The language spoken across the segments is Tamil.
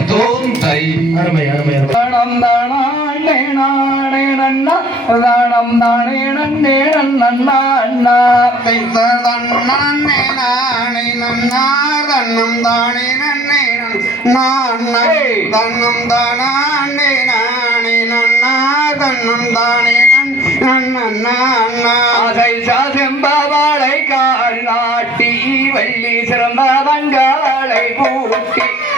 தத்துவம் தை அருமை அருமை. தனம் தானே நானே நன்னா. தானம் தானே நன்னே நன்னா அண்ணா. தை தன்னே நானே நன்னா. தன்னம் தானே நன்னே நன்னா தன்னம் தானே நானே நன்னா. தன்னம் தானே வள்ளி சிறந்த வங்காளை பூட்டி.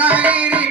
Nagari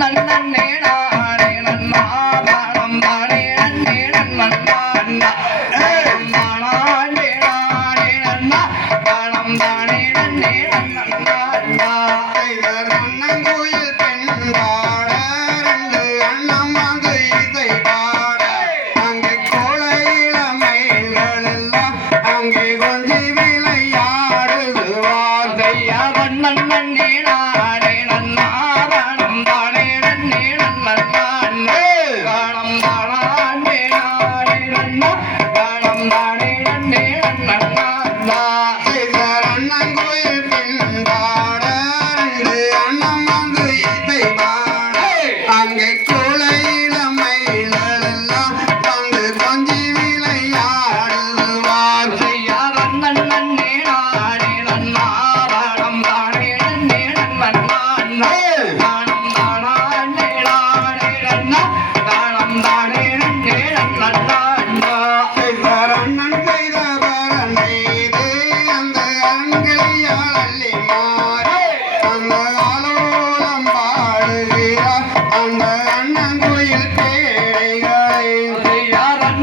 nan nan nan nan போய்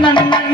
ನನ್ನ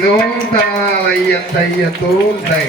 இதோ தாளைய தைய தோல் தை